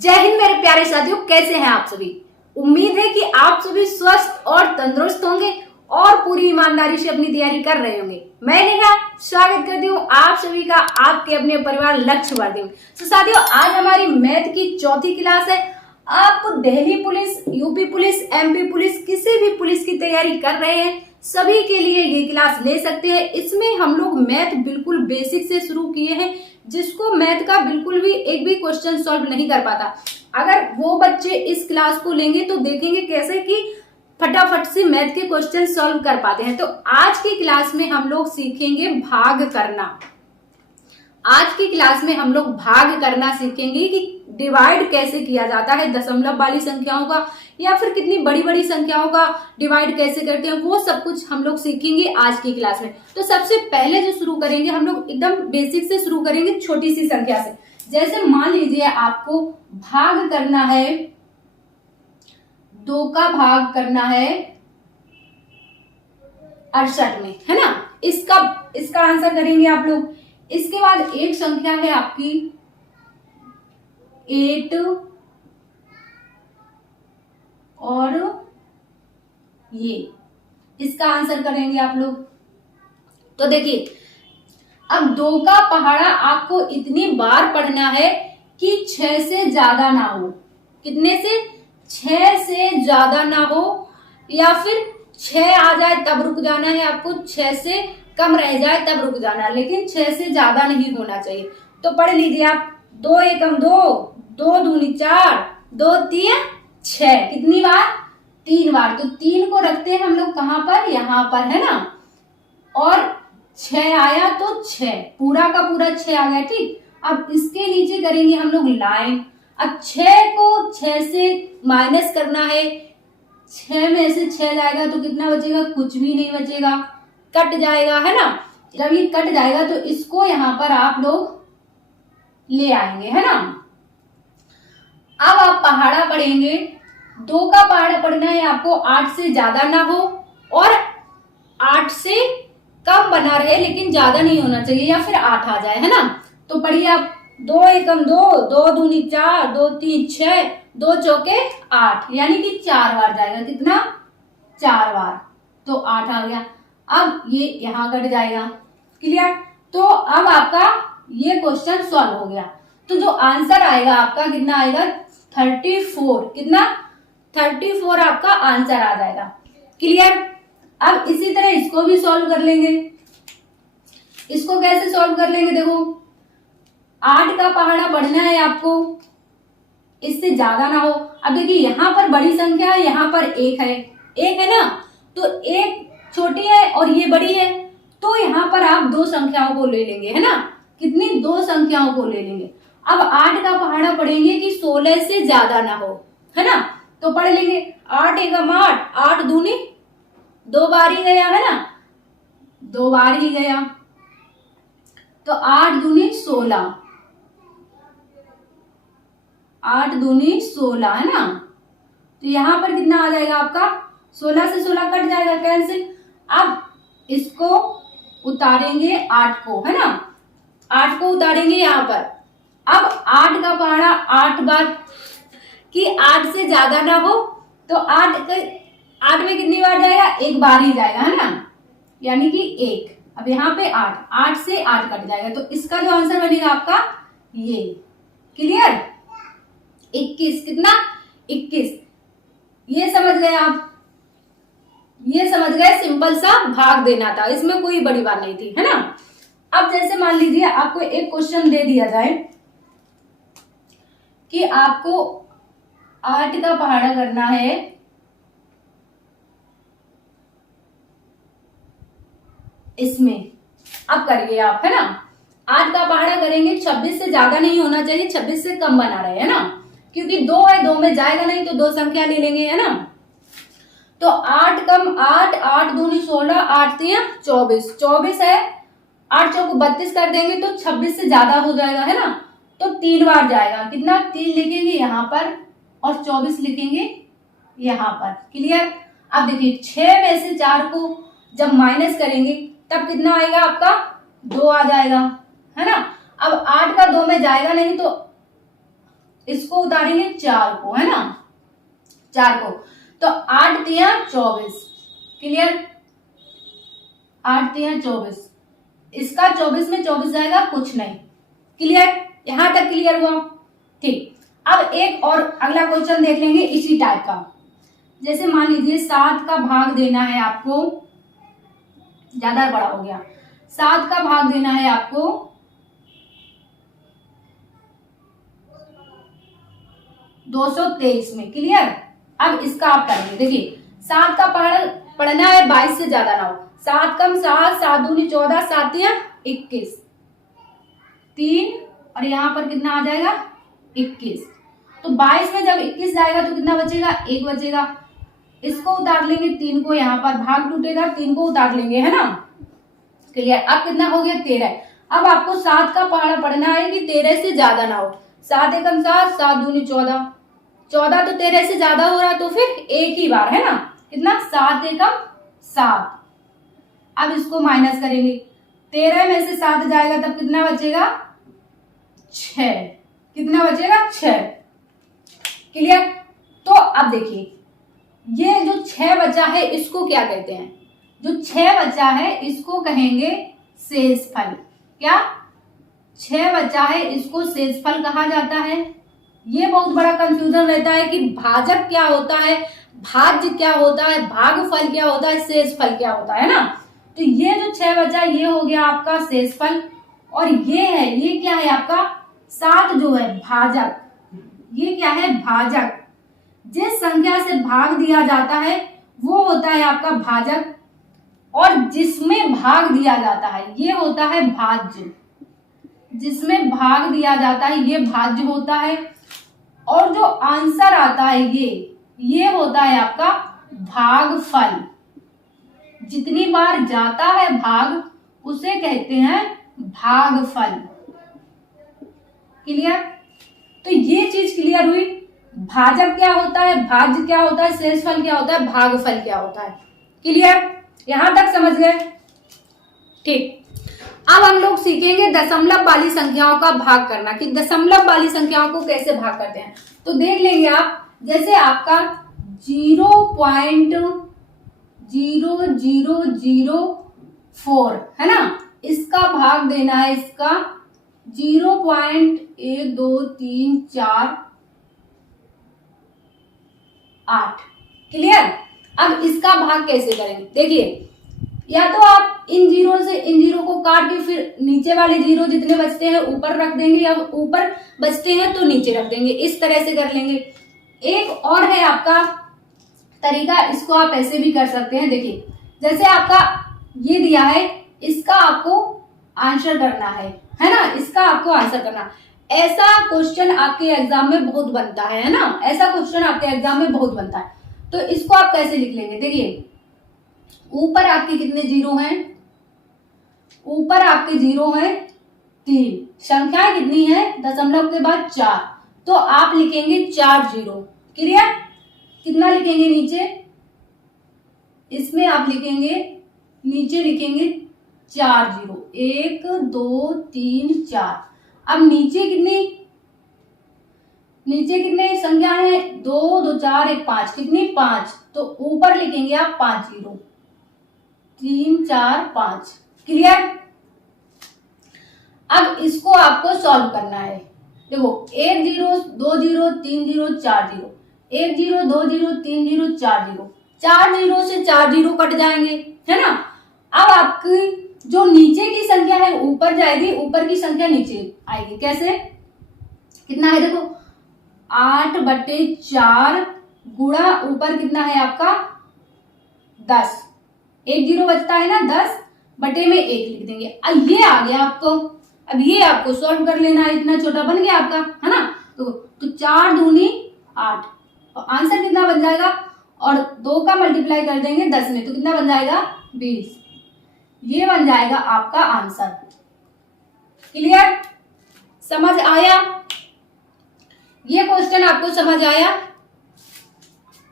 जय हिंद मेरे प्यारे साथियों, कैसे हैं आप सभी। उम्मीद है कि आप सभी स्वस्थ और तंदुरुस्त होंगे और पूरी ईमानदारी से अपनी तैयारी कर रहे होंगे। मैं नेहा स्वागत करती हूँ आप सभी का आपके अपने परिवार लक्ष्य वर्दी में। तो साथियों, आज हमारी मैथ की चौथी क्लास है। आप Delhi police, UP police, MP police, किसी भी पुलिस की तैयारी कर रहे हैं, सभी के लिए ये क्लास ले सकते हैं। इसमें हम लोग मैथ बिल्कुल बेसिक से शुरू किए हैं। जिसको मैथ का बिल्कुल भी एक भी क्वेश्चन सॉल्व नहीं कर पाता, अगर वो बच्चे इस क्लास को लेंगे तो देखेंगे कैसे कि फटाफट से मैथ के क्वेश्चन सॉल्व कर पाते हैं। तो आज की क्लास में हम लोग सीखेंगे भाग करना। आज की क्लास में हम लोग भाग करना सीखेंगे कि डिवाइड कैसे किया जाता है, दशमलव वाली संख्याओं का या फिर कितनी बड़ी बड़ी संख्याओं का डिवाइड कैसे करते हैं, वो सब कुछ हम लोग सीखेंगे आज की क्लास में। तो सबसे पहले जो शुरू करेंगे हम लोग एकदम बेसिक से शुरू करेंगे, छोटी सी संख्या से। जैसे मान लीजिए आपको भाग करना है, 2 का भाग करना है 68 में, है ना। इसका आंसर करेंगे आप लोग। इसके बाद एक संख्या है आपकी 8 और ये, इसका आंसर करेंगे आप लोग। तो देखिए, अब 2 का पहाड़ा आपको इतनी बार पढ़ना है कि 6 से ज्यादा ना हो। कितने से? 6 से ज्यादा ना हो, या फिर 6 आ जाए तब रुक जाना है आपको, 6 से कम रह जाए तब रुक जाना है, लेकिन 6 से ज्यादा नहीं होना चाहिए। तो पढ़ लीजिए आप। 2 एकम 2, 2 दूनी 4, 2 3 6, कितनी बार? 3 बार। तो 3 को रखते हैं हम लोग कहाँ पर? यहाँ पर, है ना। और 6 आया तो 6, पूरा का पूरा 6 आ गया, ठीक। अब इसके नीचे करेंगे हम लोग लाइन। अब 6 को 6 से माइनस करना है, 6 में से 6 जाएगा तो कितना बचेगा? कुछ भी नहीं बचेगा, कट जाएगा, है ना। जब ये कट जाएगा तो इसको यहाँ पर आप लोग ले आएंगे, है ना। अब आप पहाड़ा पढ़ेंगे। 2 का पहाड़ा पढ़ना है आपको, 8 से ज्यादा ना हो और 8 से कम बना रहे, लेकिन ज्यादा नहीं होना चाहिए, या फिर 8 आ जाए, है ना। तो पढ़िए आप। 2 एकम 2, 2 दूनी 4, 2 3 6, 2 चौके 8, यानी कि 4 बार जाएगा। कितना? 4 बार। तो 8 आ गया। अब ये यहाँ कट जाएगा, क्लियर। तो अब आपका ये क्वेश्चन सॉल्व हो गया। तो जो आंसर आएगा आपका कितना आएगा? 34। कितना? 34 आपका आंसर आ जाएगा, क्लियर। अब इसी तरह इसको भी सॉल्व कर लेंगे। इसको कैसे सॉल्व कर लेंगे? देखो, 8 का पहाड़ा पढ़ना है आपको, इससे ज्यादा ना हो। अब देखिए, यहाँ पर बड़ी संख्या है, यहाँ पर 1 है, 1 है ना। तो 1 छोटी है और ये बड़ी है, तो यहाँ पर आप 2 संख्याओं को ले लेंगे, है ना। कितनी? 2 संख्याओं को ले लेंगे। अब 8 का पहाड़ा पढ़ेंगे कि 16 से ज्यादा ना हो, है ना। तो पढ़ लेंगे 8 एकम 8, 8 दूनी 2 बार ही गया, है ना, 2 बार ही गया। तो 8 दूनी 16, 8 दूनी 16, है ना। तो यहां पर कितना आ जाएगा आपका? 16 से 16 कट जाएगा, कैंसिल। अब इसको उतारेंगे 8 को, है ना, 8 को उतारेंगे यहाँ पर। अब 8 का पहाड़ा 8 बार कि 8 से ज्यादा ना हो, तो 8 में कितनी बार जाएगा? 1 बार ही जाएगा, है ना, यानी कि 1। अब यहाँ पे 8 से 8 कट जाएगा, तो इसका जो आंसर बनेगा आपका ये, क्लियर। 21। कितना? 21। ये समझ गए आप? ये समझ गए, सिंपल सा भाग देना था, इसमें कोई बड़ी बात नहीं थी, है ना। अब जैसे मान लीजिए आपको एक क्वेश्चन दे दिया जाए कि आपको 8 का पहाड़ा करना है इसमें। अब करिए आप, है ना। 8 का पहाड़ा करेंगे, 26 से ज्यादा नहीं होना चाहिए, 26 से कम बना रहे, है ना, क्योंकि 2 है, 2 में जाएगा नहीं, तो 2 संख्या ले लेंगे, है ना। तो 8 कम 8, 8 दूनी 16, 8 3 24, 24 है, 8 चौको 32 कर देंगे तो 26 से ज्यादा हो जाएगा, है ना। तो 3 बार जाएगा। कितना? 3 लिखेंगे यहाँ पर और 24 लिखेंगे यहाँ पर, क्लियर। अब देखिए, 6 में से 4 को जब माइनस करेंगे तब कितना आएगा आपका? 2 आ जाएगा, है ना। अब 8 का 2 में जाएगा नहीं, तो इसको उतारेंगे 4 को, है ना, 4 को, तो 8 तिया 24, क्लियर, 8 तिया 24, इसका 24 में 24 जाएगा, कुछ नहीं, क्लियर, यहां तक क्लियर हुआ। ठीक, अब एक और अगला क्वेश्चन देख लेंगे इसी टाइप का। जैसे मान लीजिए 7 का भाग देना है आपको, ज्यादा बड़ा हो गया, 7 का भाग देना है आपको 223 में, क्लियर। अब इसका आप करेंगे, देखिए 7 का पढ़ना है 22 से ज्यादा ना हो, 7 कम 7, 7 दूनी 14, 7 या 21, 3 और यहाँ पर कितना आ जाएगा 21, तो 22 में जब 21 जाएगा तो कितना बचेगा, 1 बचेगा, इसको उतार लेंगे 3 को, यहाँ पर भाग टूटेगा, 3 को उतार लेंगे, है ना, क्लियर। अब कितना हो गया 13। अब आपको 7 का पहाड़ा पढ़ना है कि 13 से ज्यादा ना हो, 7 एकम 7, 7 दूनी 14, 14 तो 13 से ज्यादा हो रहा है, तो फिर एक ही बार, है ना, कितना 7 एकम 7। अब इसको माइनस करेंगे, 13 में से 7 जाएगा तब कितना बचेगा 6, कितना बचेगा 6, क्लियर। तो अब देखिए ये जो 6 बचा है इसको क्या कहते हैं, जो 6 बचा है इसको कहेंगे शेषफल, क्या 6 बचा है इसको शेषफल कहा जाता है। ये बहुत बड़ा कंफ्यूजन रहता है कि भाजक क्या होता है, भाज्य क्या होता है, भागफल क्या होता है, शेषफल क्या होता है ना। तो ये जो 6 बचा ये हो गया आपका शेषफल, और ये है, ये क्या है आपका 7 जो है भाजक, ये क्या है भाजक, जिस संख्या से भाग दिया जाता है वो होता है आपका भाजक, और जिसमें भाग दिया जाता है ये होता है भाज्य, जिसमें भाग दिया जाता है ये भाज्य होता है, और जो आंसर आता है ये होता है आपका भागफल। जितनी बार जाता है भाग उसे कहते हैं भागफल, क्लियर। तो ये चीज क्लियर हुई, भाजक क्या होता है, भाज्य क्या होता है, शेषफल क्या होता है, भागफल क्या होता है, क्लियर, यहां तक समझ गए। ठीक, अब हम लोग सीखेंगे दशमलव वाली संख्याओं का भाग करना, कि दशमलव वाली संख्याओं को कैसे भाग करते हैं। तो देख लेंगे आप, जैसे आपका 0.0004 है ना, इसका भाग देना है इसका 0.12348, क्लियर। अब इसका भाग कैसे करेंगे, देखिए या तो आप इन जीरो से इन जीरो को काट के फिर नीचे वाले जीरो जितने बचते हैं ऊपर रख देंगे, या ऊपर बचते हैं तो नीचे रख देंगे, इस तरह से कर लेंगे। एक और है आपका तरीका, इसको आप ऐसे भी कर सकते हैं। देखिए जैसे आपका ये दिया है, इसका आपको आंसर करना है ना, इसका आपको आंसर करना। ऐसा क्वेश्चन आपके एग्जाम में बहुत बनता है ना, ऐसा क्वेश्चन आपके एग्जाम में बहुत बनता है। तो इसको आप कैसे लिख लेंगे, देखिए ऊपर आपके कितने जीरो हैं, ऊपर आपके जीरो हैं 3, संख्या कितनी है दशमलव के बाद 4, तो आप लिखेंगे 4 जीरो, क्लियर। कितना लिखेंगे नीचे, इसमें आप लिखेंगे नीचे लिखेंगे 4 जीरो, 1 2 3 4। अब नीचे कितने संख्या है, 2 2 4 1 5, कितनी 5, तो ऊपर लिखेंगे आप 5 जीरो, 3 4 5, क्लियर। अब इसको आपको सॉल्व करना है। देखो 1 zero 2 zero 3 zero 4 zero, 1 zero 2 zero 3 zero 4 zero, 4 zero से 4 जीरो कट जाएंगे, है ना। अब आपकी जो नीचे की संख्या है ऊपर जाएगी, ऊपर की संख्या नीचे आएगी, कैसे, कितना है देखो 8/4 गुणा ऊपर कितना है आपका 10, 1 जीरो बचता है ना, 10 बटे में 1 लिख देंगे। अब ये आ गया आपको, अब ये आपको सॉल्व कर लेना है, इतना छोटा बन गया आपका, है ना। तो 4 दूनी 8, तो आंसर कितना बन जाएगा, और 2 का मल्टीप्लाई कर देंगे 10 में तो कितना बन जाएगा 20, ये बन जाएगा आपका आंसर, क्लियर। समझ आया, ये क्वेश्चन आपको समझ आया,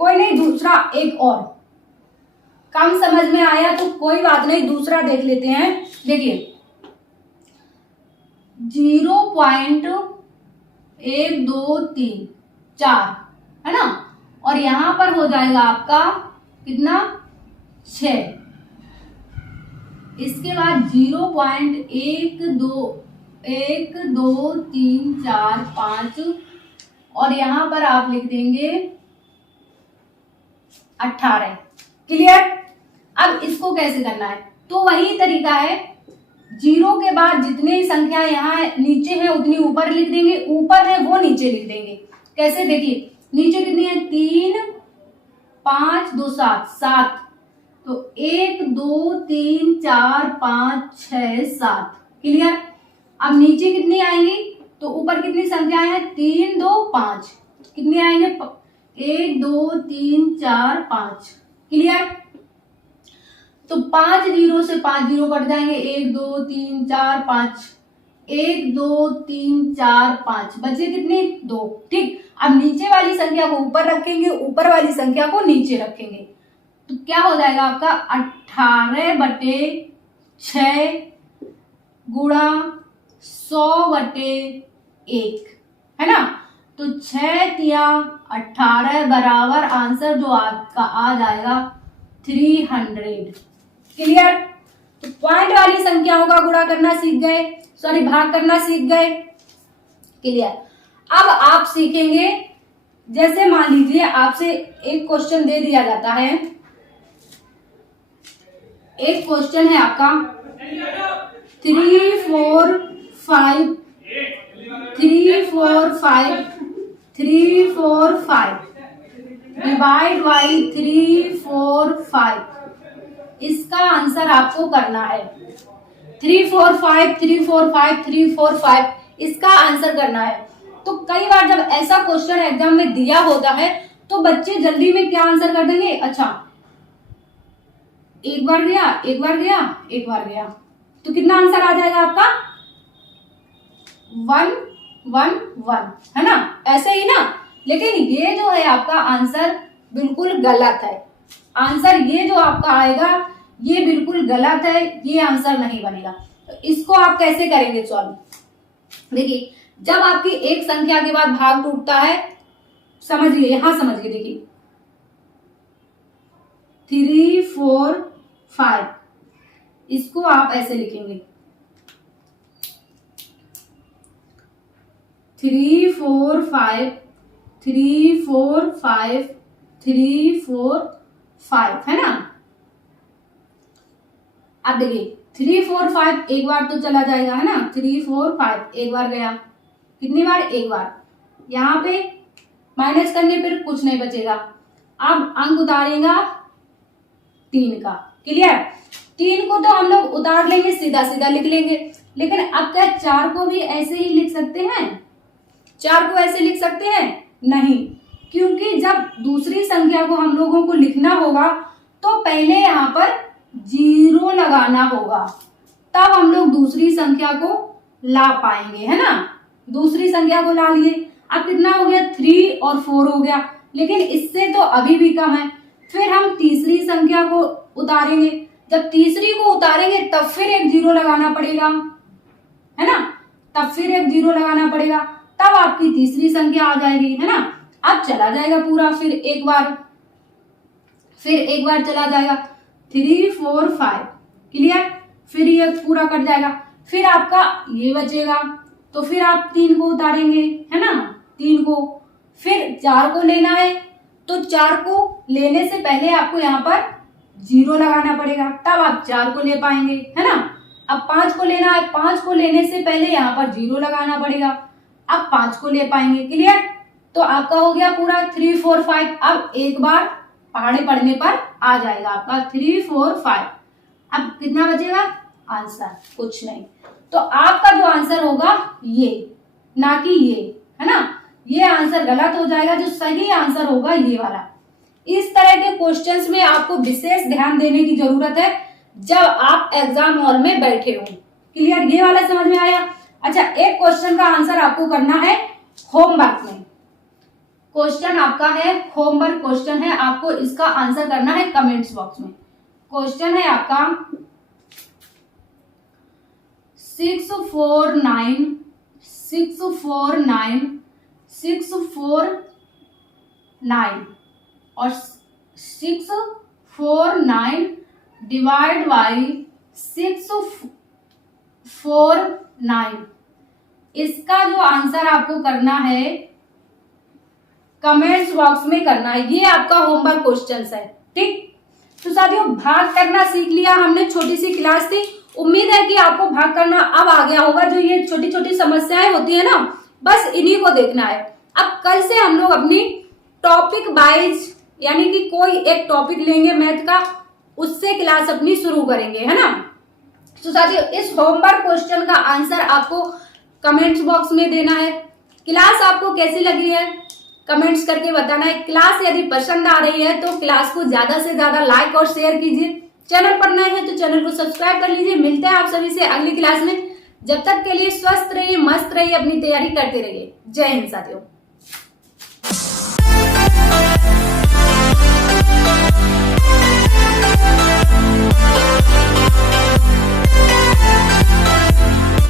कोई नहीं, दूसरा एक और कम समझ में आया तो कोई बात नहीं, दूसरा देख लेते हैं। देखिए 1 2 3 4, है ना। और यहां पर हो जाएगा आपका कितना, 6। इसके बाद 0.1 2 3 4 5 और यहां पर आप लिख देंगे 18। क्लियर। अब इसको कैसे करना है, तो वही तरीका है, 0 के बाद जितनी संख्या यहाँ नीचे है उतनी ऊपर लिख देंगे, ऊपर है वो नीचे लिख देंगे। कैसे, देखिए नीचे कितनी है, 3 5 2 7 7, तो 1 2 3 4 5 6 7। क्लियर। अब नीचे कितनी आएंगी, तो ऊपर कितनी संख्या है, 3 2 5, कितने आएंगे, 1 2 3 4 5। क्लियर। तो 5 0 से 5 0 कट जाएंगे, 1 2 3 4 5, 1 2 3 4 5, बचे कितने, 2। ठीक। अब नीचे वाली संख्या को ऊपर रखेंगे, ऊपर वाली संख्या को नीचे रखेंगे, तो क्या हो जाएगा आपका 18/6 गुणा 100/1, है ना। तो 6 तिया 18 बराबर आंसर जो आपका आ जाएगा 300। क्लियर। तो पॉइंट वाली संख्याओं का गुणा करना सीख गए, सॉरी भाग करना सीख गए। क्लियर। अब आप सीखेंगे, जैसे मान लीजिए आपसे एक क्वेश्चन दे दिया जाता है, एक क्वेश्चन है आपका 3 4 5 डिवाइड बाई 3 4 5, इसका आंसर आपको करना है। 3 4 5 3 4 5 3 4 5, इसका आंसर करना है। तो कई बार जब ऐसा क्वेश्चन एग्जाम में दिया होता है तो बच्चे जल्दी में क्या आंसर कर देंगे, अच्छा एक बार गया एक बार गया एक बार गया, तो कितना आंसर आ जाएगा आपका 1 1 1, है ना, ऐसे ही ना। लेकिन ये जो है आपका आंसर बिल्कुल गलत है। आंसर ये जो आपका आएगा ये बिल्कुल गलत है, ये आंसर नहीं बनेगा। तो इसको आप कैसे करेंगे सॉल्व, देखिए जब आपकी एक संख्या के बाद भाग टूटता है, समझिए यहां समझिए, देखिए 3 4 5, इसको आप ऐसे लिखेंगे 3 4 5 3 4 5 3 4 5, है ना। अब देखिए 3 4 5 एक बार तो चला जाएगा, है ना, 3 4 5 एक बार गया, कितनी बार, एक बार। यहाँ पे माइनस करने पर कुछ नहीं बचेगा। अब अंक उतारेगा 3 का। क्लियर। 3 को तो हम लोग उतार लेंगे, सीधा सीधा लिख लेंगे, लेकिन अब क्या 4 को भी ऐसे ही लिख सकते हैं, 4 को ऐसे लिख सकते हैं, नहीं, क्योंकि जब दूसरी संख्या को हम लोगों को लिखना होगा तो पहले यहाँ पर 0 लगाना होगा, तब हम लोग दूसरी संख्या को ला पाएंगे, है ना। दूसरी संख्या को ला लिए, अब कितना हो गया, 3 और 4 हो गया, लेकिन इससे तो अभी भी कम है। फिर हम तीसरी संख्या को उतारेंगे, जब तीसरी को उतारेंगे तब फिर एक 0 लगाना पड़ेगा, है ना, तब फिर एक 0 लगाना पड़ेगा, तब आपकी तीसरी संख्या आ जाएगी, है ना। अब चला जाएगा पूरा, फिर एक बार चला जाएगा 3 4 5। क्लियर। फिर ये पूरा कट जाएगा, फिर आपका ये बचेगा, तो फिर आप 3 को उतारेंगे, है ना, 3 को, फिर 4 को लेना है, तो 4 को लेने से पहले आपको यहाँ पर 0 लगाना पड़ेगा, तब आप 4 को ले पाएंगे, है ना। अब 5 को लेना है, 5 को लेने से पहले यहाँ पर 0 लगाना पड़ेगा, अब 5 को ले पाएंगे। क्लियर। तो आपका हो गया पूरा 3 4 5। अब एक बार पहाड़े पढ़ने पर आ जाएगा आपका 3 4 5। अब कितना बचेगा आंसर, कुछ नहीं। तो आपका जो आंसर होगा ये, ना कि ये, है ना, ये आंसर गलत हो जाएगा। जो सही आंसर होगा ये वाला। इस तरह के क्वेश्चंस में आपको विशेष ध्यान देने की जरूरत है जब आप एग्जाम हॉल में बैठे हो। क्लियर। ये वाला समझ में आया। अच्छा, एक क्वेश्चन का आंसर आपको करना है होमवर्क में। क्वेश्चन आपका है होमवर्क क्वेश्चन है, आपको इसका आंसर करना है कमेंट्स बॉक्स में। क्वेश्चन है आपका 649 649 और 649 डिवाइड बाई 649, इसका जो आंसर आपको करना है कमेंट्स बॉक्स में करना है। ये आपका होमवर्क क्वेश्चंस है, ठीक। तो साथियों भाग करना सीख लिया हमने, छोटी सी क्लास थी, उम्मीद है कि आपको भाग करना अब आ गया होगा। जो ये छोटी छोटी समस्याएं होती है ना, बस इन्हीं को देखना है। अब कल से हम लोग अपनी टॉपिक वाइज यानी कि कोई एक टॉपिक लेंगे मैथ का, उससे क्लास अपनी शुरू करेंगे, है ना। तो साथियों इस होमवर्क क्वेश्चन का आंसर आपको कमेंट्स बॉक्स में देना है। क्लास आपको कैसी लगी है कमेंट्स करके बताना है। क्लास यदि पसंद आ रही है तो क्लास को ज्यादा से ज्यादा लाइक और शेयर कीजिए। चैनल पर नए हैं तो चैनल को सब्सक्राइब कर लीजिए। मिलते हैं आप सभी से अगली क्लास में। जब तक के लिए स्वस्थ रहिए, मस्त रहिए, अपनी तैयारी करते रहिए। जय हिंद साथियों।